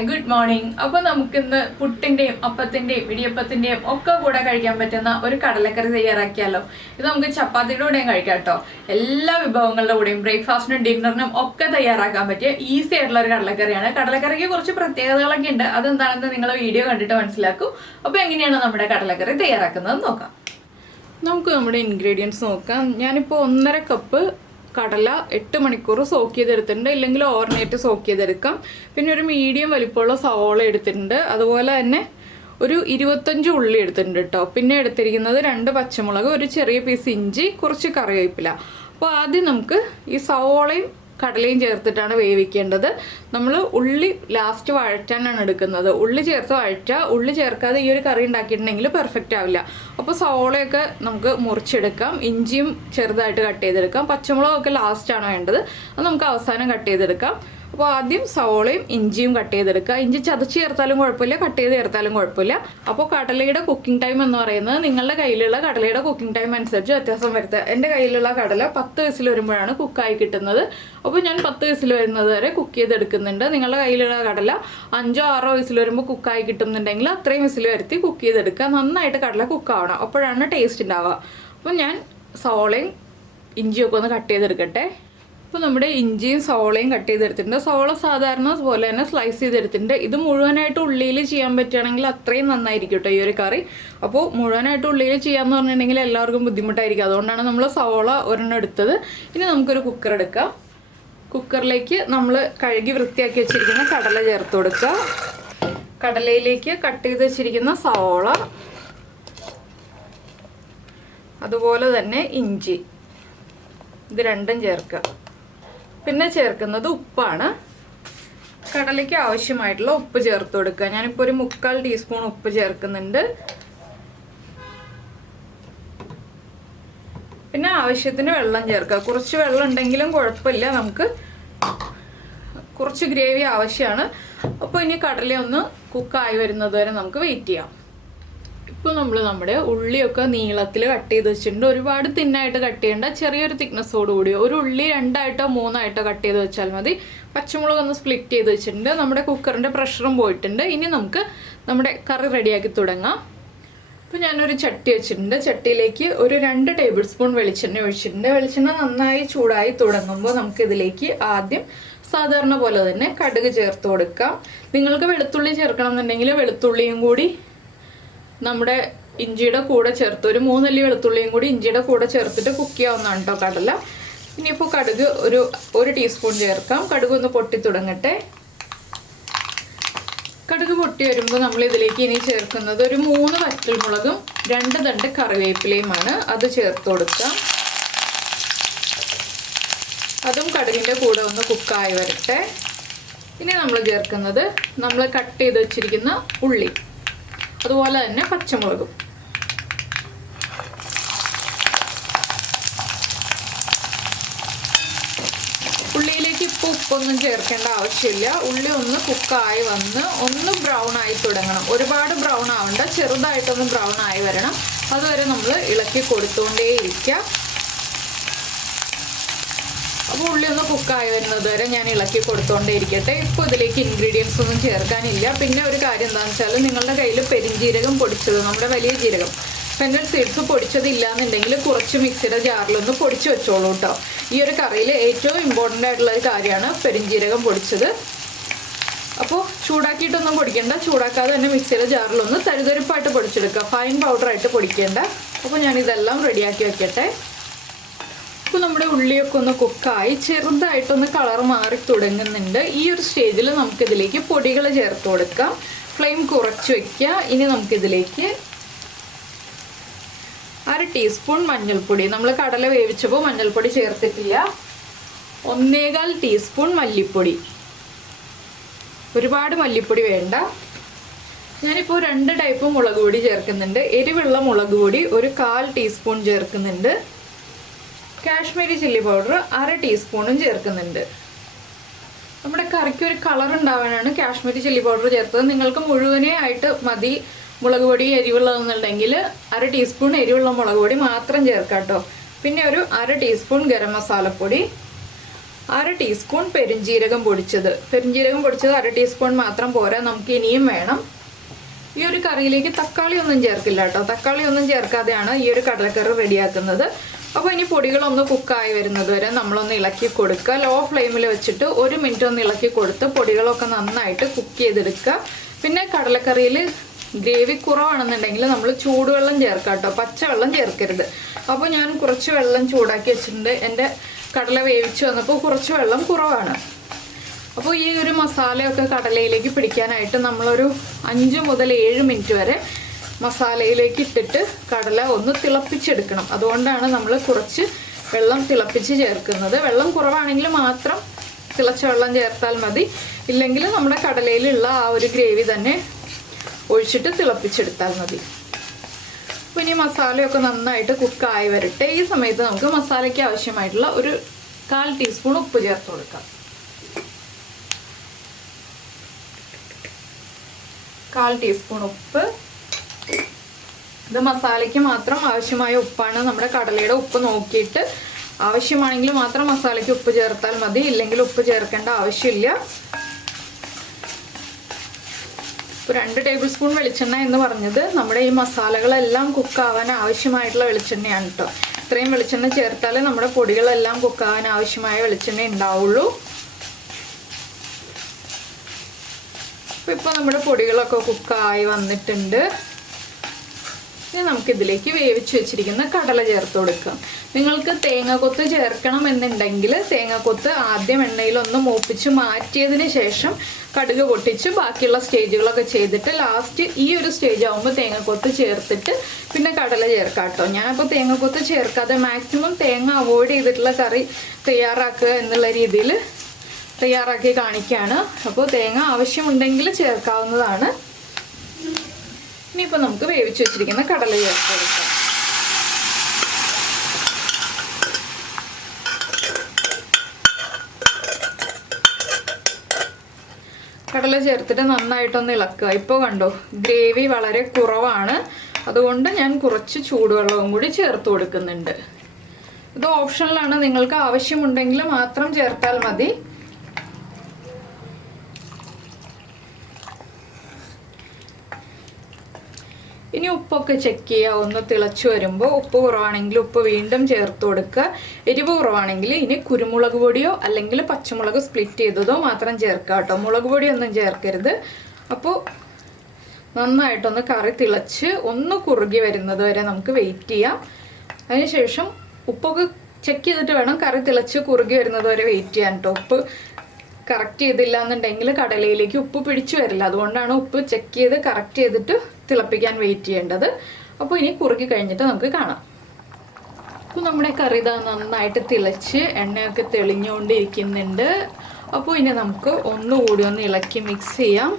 Hi good morning. അപ്പോൾ നമുക്കിന്ന് പുട്ടിൻ്റെയും അപ്പത്തിൻ്റെയും ഇടിയപ്പത്തിൻ്റെയും ഒക്കെ കൂടെ കഴിക്കാൻ പറ്റുന്ന ഒരു കടലക്കറി തയ്യാറാക്കിയാലോ. ഇത് നമുക്ക് ചപ്പാത്തിയുടെ കൂടെയും കഴിക്കാം കേട്ടോ. എല്ലാ വിഭവങ്ങളുടെ കൂടെയും ബ്രേക്ക്ഫാസ്റ്റിനും ഡിന്നറിനും ഒക്കെ തയ്യാറാക്കാൻ പറ്റിയ ഈസി ആയിട്ടുള്ള ഒരു കടലക്കറിയാണ്. കടലക്കറിക്ക് കുറച്ച് പ്രത്യേകതകളൊക്കെ ഉണ്ട്, അതെന്താണെന്ന് നിങ്ങൾ വീഡിയോ കണ്ടിട്ട് മനസ്സിലാക്കും. അപ്പോൾ എങ്ങനെയാണ് നമ്മുടെ കടലക്കറി തയ്യാറാക്കുന്നത് നോക്കാം. നമുക്ക് നമ്മുടെ ഇൻഗ്രീഡിയൻസ് നോക്കാം. ഞാനിപ്പോൾ 1.5 കപ്പ് കടല 8 മണിക്കൂർ സോക്ക് ചെയ്തെടുത്തിട്ടുണ്ട്, ഇല്ലെങ്കിൽ ഓവർനൈറ്റ് സോക്ക് ചെയ്തെടുക്കാം. പിന്നെ ഒരു മീഡിയം വലിപ്പമുള്ള സവോള എടുത്തിട്ടുണ്ട്, അതുപോലെ തന്നെ ഒരു 25 ഉള്ളി എടുത്തിട്ടുണ്ട് കേട്ടോ. പിന്നെ എടുത്തിരിക്കുന്നത് 2 പച്ചമുളക്, ഒരു ചെറിയ പീസ് ഇഞ്ചി, കുറച്ച് കറിവേപ്പില. അപ്പോൾ ആദ്യം നമുക്ക് ഈ സവോളയും കടലയും ചേർത്തിട്ടാണ് വേവിക്കേണ്ടത്. നമ്മൾ ഉള്ളി ലാസ്റ്റ് വഴറ്റാനാണ് എടുക്കുന്നത്. ഉള്ളി ചേർത്ത് വഴറ്റുക, ഉള്ളി ചേർക്കാതെ ഈ ഒരു കറി ഉണ്ടാക്കിയിട്ടുണ്ടെങ്കിൽ പെർഫെക്റ്റ് ആവില്ല. അപ്പോൾ സവോളയൊക്കെ നമുക്ക് മുറിച്ചെടുക്കാം, ഇഞ്ചിയും ചെറുതായിട്ട് കട്ട് ചെയ്തെടുക്കാം, പച്ചമുളകൊക്കെ ലാസ്റ്റാണ് വേണ്ടത്, അത് നമുക്ക് അവസാനം കട്ട് ചെയ്തെടുക്കാം. അപ്പോൾ ആദ്യം സവോളയും ഇഞ്ചിയും കട്ട് ചെയ്തെടുക്കുക. ഇഞ്ചി ചതച്ച് ചേർത്താലും കുഴപ്പമില്ല, കട്ട് ചെയ്ത് ചേർത്താലും കുഴപ്പമില്ല. അപ്പോൾ കടലയുടെ കുക്കിംഗ് ടൈം എന്ന് പറയുന്നത് നിങ്ങളുടെ കയ്യിലുള്ള കടലയുടെ കുക്കിംഗ് ടൈം അനുസരിച്ച് വ്യത്യാസം വരുത്തുക. എൻ്റെ കയ്യിലുള്ള കടല 10 വിസിൽ വരുമ്പോഴാണ് കുക്കായി കിട്ടുന്നത്. അപ്പോൾ ഞാൻ 10 വിസിൽ വരുന്നത് വരെ കുക്ക് ചെയ്തെടുക്കുന്നുണ്ട്. നിങ്ങളുടെ കയ്യിലുള്ള കടല 5 or 6 വിസിൽ വരുമ്പോൾ കുക്കായി കിട്ടുന്നുണ്ടെങ്കിൽ അത്രയും വിസിൽ വരുത്തി കുക്ക് ചെയ്തെടുക്കുക. നന്നായിട്ട് കടല കുക്കാവണം, അപ്പോഴാണ് ടേസ്റ്റ് ഉണ്ടാവുക. അപ്പോൾ ഞാൻ സവോളയും ഇഞ്ചിയൊക്കെ ഒന്ന് കട്ട് ചെയ്തെടുക്കട്ടെ. അപ്പോൾ നമ്മുടെ ഇഞ്ചിയും സവോളയും കട്ട് ചെയ്തെടുത്തിട്ടുണ്ട്. സവോള സാധാരണ പോലെ തന്നെ സ്ലൈസ് ചെയ്തെടുത്തിട്ടുണ്ട്. ഇത് മുഴുവനായിട്ട് ഉള്ളിയിൽ ചെയ്യാൻ പറ്റുകയാണെങ്കിൽ അത്രയും നന്നായിരിക്കും കേട്ടോ ഈ ഒരു കറി. അപ്പോൾ മുഴുവനായിട്ട് ഉള്ളിയിൽ ചെയ്യാമെന്ന് പറഞ്ഞിട്ടുണ്ടെങ്കിൽ എല്ലാവർക്കും ബുദ്ധിമുട്ടായിരിക്കും, അതുകൊണ്ടാണ് നമ്മൾ സവോള ഒരെണ്ണം എടുത്തത്. ഇനി നമുക്കൊരു കുക്കർ എടുക്കാം. കുക്കറിലേക്ക് നമ്മൾ കഴുകി വൃത്തിയാക്കി വെച്ചിരിക്കുന്ന കടല ചേർത്ത് കൊടുക്കുക. കടലയിലേക്ക് കട്ട് ചെയ്ത് വെച്ചിരിക്കുന്ന സവോള, അതുപോലെ തന്നെ ഇഞ്ചി, ഇത് രണ്ടും ചേർക്കുക. പിന്നെ ചേർക്കുന്നത് ഉപ്പാണ്. കടലയ്ക്ക് ആവശ്യമായിട്ടുള്ള ഉപ്പ് ചേർത്ത് കൊടുക്കുക. ഞാനിപ്പോൾ ഒരു 3/4 ടീസ്പൂൺ ഉപ്പ് ചേർക്കുന്നുണ്ട്. പിന്നെ ആവശ്യത്തിന് വെള്ളം ചേർക്കുക. കുറച്ച് വെള്ളം ഉണ്ടെങ്കിലും കുഴപ്പമില്ല, നമുക്ക് കുറച്ച് ഗ്രേവി ആവശ്യമാണ്. അപ്പോൾ ഇനി കടല ഒന്ന് കുക്കായി വരുന്നത് വരെ നമുക്ക് വെയിറ്റ് ചെയ്യാം. ഇപ്പോൾ നമ്മൾ നമ്മുടെ ഉള്ളിയൊക്കെ നീളത്തിൽ കട്ട് ചെയ്ത് വെച്ചിട്ടുണ്ട്. ഒരുപാട് തിന്നായിട്ട് കട്ട് ചെയ്യേണ്ട, ചെറിയൊരു തിക്നെസ്സോട് കൂടി ഒരു ഉള്ളി 2 or 3 കട്ട് ചെയ്ത് വെച്ചാൽ മതി. പച്ചമുളക് ഒന്ന് സ്പ്ലിറ്റ് ചെയ്ത് വെച്ചിട്ടുണ്ട്. നമ്മുടെ കുക്കറിൻ്റെ പ്രഷറും പോയിട്ടുണ്ട്. ഇനി നമുക്ക് നമ്മുടെ കറി റെഡിയാക്കി തുടങ്ങാം. അപ്പോൾ ഞാനൊരു ചട്ടി വെച്ചിട്ടുണ്ട്. ചട്ടിയിലേക്ക് ഒരു 2 ടേബിൾ സ്പൂൺ വെളിച്ചെണ്ണ ഒഴിച്ചിട്ടുണ്ട്. വെളിച്ചെണ്ണ നന്നായി ചൂടായി തുടങ്ങുമ്പോൾ നമുക്കിതിലേക്ക് ആദ്യം സാധാരണ പോലെ തന്നെ കടുക് ചേർത്ത് കൊടുക്കാം. നിങ്ങൾക്ക് വെളുത്തുള്ളി ചേർക്കണം എന്നുണ്ടെങ്കിൽ വെളുത്തുള്ളിയും കൂടി നമ്മുടെ ഇഞ്ചിയുടെ കൂടെ ചേർത്ത്, ഒരു 3 അല്ലി വെളുത്തുള്ളിയും കൂടി ഇഞ്ചിയുടെ കൂടെ ചേർത്തിട്ട് കുക്ക് ചെയ്യാവുന്നതാണ് കേട്ടോ കടല. ഇനിയിപ്പോൾ കടുക് ഒരു ടീസ്പൂൺ ചേർക്കാം. കടുക് ഒന്ന് പൊട്ടി തുടങ്ങട്ടെ. കടുക് പൊട്ടി വരുമ്പോൾ നമ്മൾ ഇതിലേക്ക് ഇനി ചേർക്കുന്നത് ഒരു 3 വറ്റൽമുളകും 2 തണ്ട് കറിവേപ്പിലയുമാണ്. അത് ചേർത്ത് കൊടുക്കാം. അതും കടുകിൻ്റെ കൂടെ ഒന്ന് കുക്കായി വരട്ടെ. ഇനി നമ്മൾ ചേർക്കുന്നത് നമ്മൾ കട്ട് ചെയ്ത് വെച്ചിരിക്കുന്ന ഉള്ളി, അതുപോലെ തന്നെ പച്ചമുളകും. ഉള്ളിയിലേക്ക് ഇപ്പോൾ ഉപ്പൊന്നും ചേർക്കേണ്ട ആവശ്യമില്ല. ഉള്ളി ഒന്ന് കുക്കായി വന്ന് ഒന്ന് ബ്രൗൺ ആയി തുടങ്ങണം. ഒരുപാട് ബ്രൗൺ ആവണ്ട, ചെറുതായിട്ടൊന്ന് ബ്രൗൺ ആയി വരണം. അതുവരെ നമ്മൾ ഇളക്കി കൊടുത്തുകൊണ്ടേയിരിക്കുക. അപ്പോൾ ഉള്ളി ഒന്ന് കുക്കായി വരുന്നത് വരെ ഞാൻ ഇളക്കി കൊടുത്തുകൊണ്ടേ ഇരിക്കട്ടെ. ഇപ്പോൾ ഇതിലേക്ക് ഇൻഗ്രീഡിയൻസ് ഒന്നും ചേർക്കാനില്ല. പിന്നെ ഒരു കാര്യം എന്താണെന്ന് വെച്ചാൽ നിങ്ങളുടെ കയ്യിൽ പെരിഞ്ജീരകം പൊടിച്ചത്, നമ്മുടെ വലിയ ജീരകം ഫെന്നൽ സീഡ്സ് പൊടിച്ചതില്ല എന്നുണ്ടെങ്കിൽ കുറച്ച് മിക്സിയുടെ ജാറിലൊന്ന് പൊടിച്ച് വെച്ചോളൂ കേട്ടോ. ഈ ഒരു കറിയിൽ ഏറ്റവും ഇമ്പോർട്ടൻ്റ് ആയിട്ടുള്ള ഒരു കാര്യമാണ് പെരിഞ്ജീരകം പൊടിച്ചത്. അപ്പോൾ ചൂടാക്കിയിട്ടൊന്നും പൊടിക്കേണ്ട, ചൂടാക്കാതെ തന്നെ മിക്സിയുടെ ജാറിലൊന്ന് തരിതരിപ്പായിട്ട് പൊടിച്ചെടുക്കുക, ഫൈൻ പൗഡറായിട്ട് പൊടിക്കേണ്ട. അപ്പോൾ ഞാനിതെല്ലാം റെഡിയാക്കി വെക്കട്ടെ. ഇപ്പോൾ നമ്മുടെ ഉള്ളിയൊക്കെ ഒന്ന് കുക്കായി ചെറുതായിട്ടൊന്ന് കളർ മാറി തുടങ്ങുന്നുണ്ട്. ഈ ഒരു സ്റ്റേജിൽ നമുക്കിതിലേക്ക് പൊടികൾ ചേർത്ത് കൊടുക്കാം. ഫ്ലെയിം കുറച്ച് വയ്ക്കുക. ഇനി നമുക്കിതിലേക്ക് 1/2 ടീസ്പൂൺ മഞ്ഞൾപ്പൊടി, നമ്മൾ കടല വേവിച്ചപ്പോൾ മഞ്ഞൾപ്പൊടി ചേർത്തിട്ടില്ല. 1/4 ടീസ്പൂൺ മല്ലിപ്പൊടി, ഒരുപാട് മല്ലിപ്പൊടി വേണ്ട. ഞാനിപ്പോൾ 2 ടൈപ്പ് മുളക് പൊടി ചേർക്കുന്നുണ്ട്. എരിവുള്ള മുളക് പൊടി ഒരു 1/4 ടീസ്പൂൺ ചേർക്കുന്നുണ്ട്. കാശ്മീരി ചില്ലി പൗഡർ 1/2 ടീസ്പൂണും ചേർക്കുന്നുണ്ട്. നമ്മുടെ കറിക്ക് ഒരു കളർ ഉണ്ടാവാനാണ് കാശ്മീരി ചില്ലി പൗഡർ ചേർത്തത്. നിങ്ങൾക്ക് മുഴുവനേ ആയിട്ട് മതി മുളക് പൊടി എരിവുള്ളതെന്നുണ്ടെങ്കിൽ 1/2 ടീസ്പൂൺ എരിവുള്ള മുളക് പൊടി മാത്രം ചേർക്കാം കേട്ടോ. പിന്നെ ഒരു 1/2 ടീസ്പൂൺ ഗരം മസാലപ്പൊടി, 1/2 ടീസ്പൂൺ പെരുംജീരകം പൊടിച്ചത്. പെരുംജീരകം പൊടിച്ചത് 1/2 ടീസ്പൂൺ മാത്രം പോരാ, നമുക്ക് ഇനിയും വേണം. ഈ ഒരു കറിയിലേക്ക് തക്കാളി ഒന്നും ചേർക്കില്ല കേട്ടോ. തക്കാളി ഒന്നും ചേർക്കാതെയാണ് ഈ ഒരു കടലക്കറി റെഡിയാക്കുന്നത്. അപ്പോൾ ഇനി പൊടികളൊന്ന് കുക്കായി വരുന്നത് വരെ നമ്മളൊന്ന് ഇളക്കി കൊടുക്കുക. ലോ ഫ്ലെയിമിൽ വെച്ചിട്ട് 1 മിനിറ്റ് ഒന്ന് ഇളക്കി കൊടുത്ത് പൊടികളൊക്കെ നന്നായിട്ട് കുക്ക് ചെയ്തെടുക്കുക. പിന്നെ കടലക്കറിയിൽ ഗ്രേവി കുറവാണെന്നുണ്ടെങ്കിൽ നമ്മൾ ചൂടുവെള്ളം ചേർക്കാം കേട്ടോ, പച്ചവെള്ളം ചേർക്കരുത്. അപ്പോൾ ഞാൻ കുറച്ച് വെള്ളം ചൂടാക്കി വെച്ചിട്ടുണ്ട്. എൻ്റെ കടല വേവിച്ച് വന്നപ്പോൾ കുറച്ച് വെള്ളം കുറവാണ്. അപ്പോൾ ഈ ഒരു മസാലയൊക്കെ കടലയിലേക്ക് പിടിക്കാനായിട്ട് നമ്മളൊരു 5 മുതൽ 7 മിനിറ്റ് വരെ മസാലയിലേക്ക് ഇട്ടിട്ട് കടല ഒന്ന് തിളപ്പിച്ചെടുക്കണം. അതുകൊണ്ടാണ് നമ്മൾ കുറച്ച് വെള്ളം തിളപ്പിച്ച് ചേർക്കുന്നത്. വെള്ളം കുറവാണെങ്കിൽ മാത്രം തിളച്ച വെള്ളം ചേർത്താൽ മതി. ഇല്ലെങ്കിൽ നമ്മുടെ കടലയിലുള്ള ആ ഒരു ഗ്രേവി തന്നെ ഒഴിച്ചിട്ട് തിളപ്പിച്ചെടുത്താൽ മതി. അപ്പോൾ ഇനി മസാലയൊക്കെ നന്നായിട്ട് കുക്കായി വരട്ടെ. ഈ സമയത്ത് നമുക്ക് മസാലയ്ക്ക് ആവശ്യമായിട്ടുള്ള ഒരു 1/4 ടീസ്പൂൺ ഉപ്പ് ചേർത്ത് കൊടുക്കാം. 1/4 ടീസ്പൂൺ ഉപ്പ്. ഇത് മസാലയ്ക്ക് മാത്രം ആവശ്യമായ ഉപ്പാണ്. നമ്മുടെ കടലയുടെ ഉപ്പ് നോക്കിയിട്ട് ആവശ്യമാണെങ്കിൽ മാത്രം മസാലയ്ക്ക് ഉപ്പ് ചേർത്താൽ മതി, ഇല്ലെങ്കിൽ ഉപ്പ് ചേർക്കേണ്ട ആവശ്യമില്ല. ഇപ്പോൾ 2 ടേബിൾ സ്പൂൺ വെളിച്ചെണ്ണ എന്ന് പറഞ്ഞത് നമ്മുടെ ഈ മസാലകളെല്ലാം കുക്കാവാൻ ആവശ്യമായിട്ടുള്ള വെളിച്ചെണ്ണയാണ് കേട്ടോ. ഇത്രയും വെളിച്ചെണ്ണ ചേർത്താലേ നമ്മുടെ പൊടികളെല്ലാം കുക്കാവാൻ ആവശ്യമായ വെളിച്ചെണ്ണ ഉണ്ടാവുള്ളൂ. അപ്പോൾ ഇപ്പോൾ നമ്മുടെ പൊടികളൊക്കെ കുക്കായി വന്നിട്ടുണ്ട്. ഇനി നമുക്കിതിലേക്ക് വേവിച്ച് വെച്ചിരിക്കുന്ന കടല ചേർത്ത് കൊടുക്കാം. നിങ്ങൾക്ക് തേങ്ങാക്കൊത്ത് ചേർക്കണം എന്നുണ്ടെങ്കിൽ തേങ്ങാക്കൊത്ത് ആദ്യം എണ്ണയിലൊന്ന് മൂപ്പിച്ച് മാറ്റിയതിന് ശേഷം കടുക് പൊട്ടിച്ച് ബാക്കിയുള്ള സ്റ്റേജുകളൊക്കെ ചെയ്തിട്ട് ലാസ്റ്റ് ഈ ഒരു സ്റ്റേജ് ആകുമ്പോൾ തേങ്ങാക്കൊത്ത് ചേർത്തിട്ട് പിന്നെ കടല ചേർക്കാം കേട്ടോ. ഞാനപ്പോൾ തേങ്ങാക്കൊത്ത് ചേർക്കാതെ മാക്സിമം തേങ്ങ അവോയ്ഡ് ചെയ്തിട്ടുള്ള കറി തയ്യാറാക്കുക എന്നുള്ള രീതിയിൽ തയ്യാറാക്കി കാണിക്കുകയാണ്. അപ്പോൾ തേങ്ങ ആവശ്യമുണ്ടെങ്കിൽ ചേർക്കാവുന്നതാണ്. ഇനിയിപ്പോൾ നമുക്ക് വേവിച്ച് വെച്ചിരിക്കുന്ന കടല ചേർത്ത് കൊടുക്കാം. കടല ചേർത്തിട്ട് നന്നായിട്ടൊന്ന് ഇളക്കുക. ഇപ്പോൾ കണ്ടോ ഗ്രേവി വളരെ കുറവാണ്, അതുകൊണ്ട് ഞാൻ കുറച്ച് ചൂടുവെള്ളവും കൂടി ചേർത്ത് കൊടുക്കുന്നുണ്ട്. ഇത് ഓപ്ഷണലാണ്, നിങ്ങൾക്ക് ആവശ്യമുണ്ടെങ്കിൽ മാത്രം ചേർത്താൽ മതി. ഇനി ഉപ്പൊക്കെ ചെക്ക് ചെയ്യുക. ഒന്ന് തിളച്ച് വരുമ്പോൾ ഉപ്പ് കുറവാണെങ്കിൽ ഉപ്പ് വീണ്ടും ചേർത്ത് കൊടുക്കുക. എരിവ് കുറവാണെങ്കിൽ ഇനി കുരുമുളക് പൊടിയോ അല്ലെങ്കിൽ പച്ചമുളക് സ്പ്ലിറ്റ് ചെയ്തതോ മാത്രം ചേർക്കുക കേട്ടോ. മുളക് പൊടിയൊന്നും ചേർക്കരുത്. അപ്പോൾ നന്നായിട്ടൊന്ന് കറി തിളച്ച് ഒന്ന് കുറുകി വരുന്നത് വരെ നമുക്ക് വെയിറ്റ് ചെയ്യാം. അതിനുശേഷം ഉപ്പൊക്കെ ചെക്ക് ചെയ്തിട്ട് വേണം കറി തിളച്ച് കുറുകി വരുന്നത് വരെ വെയിറ്റ് ചെയ്യാൻ കേട്ടോ. ഉപ്പ് കറക്റ്റ് ചെയ്തില്ല എന്നുണ്ടെങ്കിൽ കടലയിലേക്ക് ഉപ്പ് പിടിച്ചു വരില്ല. അതുകൊണ്ടാണ് ഉപ്പ് ചെക്ക് ചെയ്ത് കറക്റ്റ് ചെയ്തിട്ട് തിളപ്പിക്കാൻ വെയിറ്റ് ചെയ്യേണ്ടത്. അപ്പോൾ ഇനി കുറുകി കഴിഞ്ഞിട്ട് നമുക്ക് കാണാം. അപ്പോൾ നമ്മുടെ കറി ഇതാ നന്നായിട്ട് തിളച്ച് എണ്ണയൊക്കെ തെളിഞ്ഞുകൊണ്ടിരിക്കുന്നുണ്ട്. അപ്പോൾ ഇനി നമുക്ക് ഒന്നുകൂടി ഒന്ന് ഇളക്കി മിക്സ് ചെയ്യാം.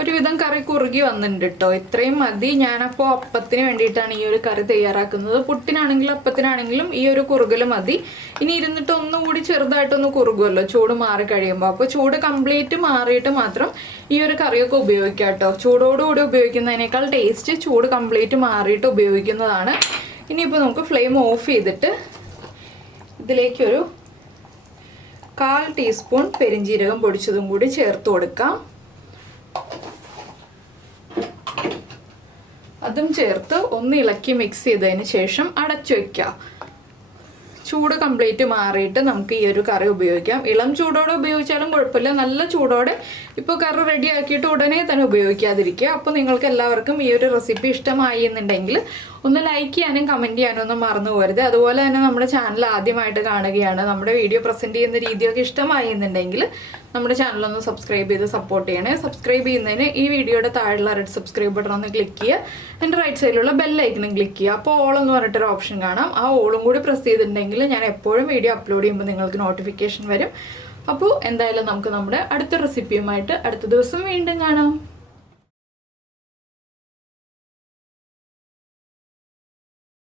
ഒരുവിധം കറി കുറുകി വന്നിട്ടുണ്ട് കേട്ടോ. ഇത്രയും മതി. ഞാനപ്പോൾ അപ്പത്തിന് വേണ്ടിയിട്ടാണ് ഈ ഒരു കറി തയ്യാറാക്കുന്നത്. പുട്ടിനാണെങ്കിലും അപ്പത്തിനാണെങ്കിലും ഈ ഒരു കുറുകൽ മതി. ഇനി ഇരുന്നിട്ട് ഒന്നുകൂടി ചെറുതായിട്ടൊന്ന് കുറുകുമല്ലോ ചൂട് മാറി കഴിയുമ്പോൾ. അപ്പോൾ ചൂട് കംപ്ലീറ്റ് മാറിയിട്ട് മാത്രം ഈ ഒരു കറിയൊക്കെ ഉപയോഗിക്കാം കേട്ടോ. ചൂടോടുകൂടി ഉപയോഗിക്കുന്നതിനേക്കാൾ ടേസ്റ്റ് ചൂട് കംപ്ലീറ്റ് മാറിയിട്ട് ഉപയോഗിക്കുന്നതാണ്. ഇനിയിപ്പോൾ നമുക്ക് ഫ്ലെയിം ഓഫ് ചെയ്തിട്ട് ഇതിലേക്കൊരു 1/4 ടീസ്പൂൺ പെരുംജീരകം പൊടിച്ചതും കൂടി ചേർത്ത് കൊടുക്കാം. അതും ചേർത്ത് ഒന്ന് ഇളക്കി മിക്സ് ചെയ്തതിന് ശേഷം അടച്ചു വയ്ക്കുക. ചൂട് കംപ്ലീറ്റ് മാറിയിട്ട് നമുക്ക് ഈ ഒരു കറി ഉപയോഗിക്കാം. ഇളം ചൂടോടെ ഉപയോഗിച്ചാലും കുഴപ്പമില്ല. നല്ല ചൂടോടെ ഇപ്പോൾ കറി റെഡി ആക്കിയിട്ട് ഉടനെ തന്നെ ഉപയോഗിക്കാതിരിക്കുക. അപ്പോൾ നിങ്ങൾക്ക് എല്ലാവർക്കും ഈ ഒരു റെസിപ്പി ഇഷ്ടമായി എന്നുണ്ടെങ്കിൽ ഒന്ന് ലൈക്ക് ചെയ്യാനും കമൻറ്റ് ചെയ്യാനും ഒന്നും മറന്നു പോകരുത്. അതുപോലെ തന്നെ നമ്മുടെ ചാനൽ ആദ്യമായിട്ട് കാണുകയാണ്, നമ്മുടെ വീഡിയോ പ്രസൻറ്റ് ചെയ്യുന്ന രീതിയൊക്കെ ഇഷ്ടമായി എന്നുണ്ടെങ്കിൽ നമ്മുടെ ചാനലൊന്ന് സബ്സ്ക്രൈബ് ചെയ്ത് സപ്പോർട്ട് ചെയ്യണേ. സബ്സ്ക്രൈബ് ചെയ്യുന്നതിന് ഈ വീഡിയോയുടെ താഴെയുള്ള റെഡ് സബ്സ്ക്രൈബ് ബട്ടൺ ഒന്ന് ക്ലിക്ക് ചെയ്യുക. എൻ്റെ റൈറ്റ് സൈഡിലുള്ള ബെല്ലൈക്കണും ക്ലിക്ക് ചെയ്യുക. അപ്പോൾ ഓൾ എന്ന് പറഞ്ഞിട്ടൊരു ഓപ്ഷൻ കാണാം. ആ ഓളും കൂടി പ്രസ് ചെയ്തിട്ടുണ്ടെങ്കിൽ ഞാൻ എപ്പോഴും വീഡിയോ അപ്ലോഡ് ചെയ്യുമ്പോൾ നിങ്ങൾക്ക് നോട്ടിഫിക്കേഷൻ വരും. അപ്പോൾ എന്തായാലും നമുക്ക് നമ്മുടെ അടുത്ത റെസിപ്പിയുമായിട്ട് അടുത്ത ദിവസം വീണ്ടും കാണാം.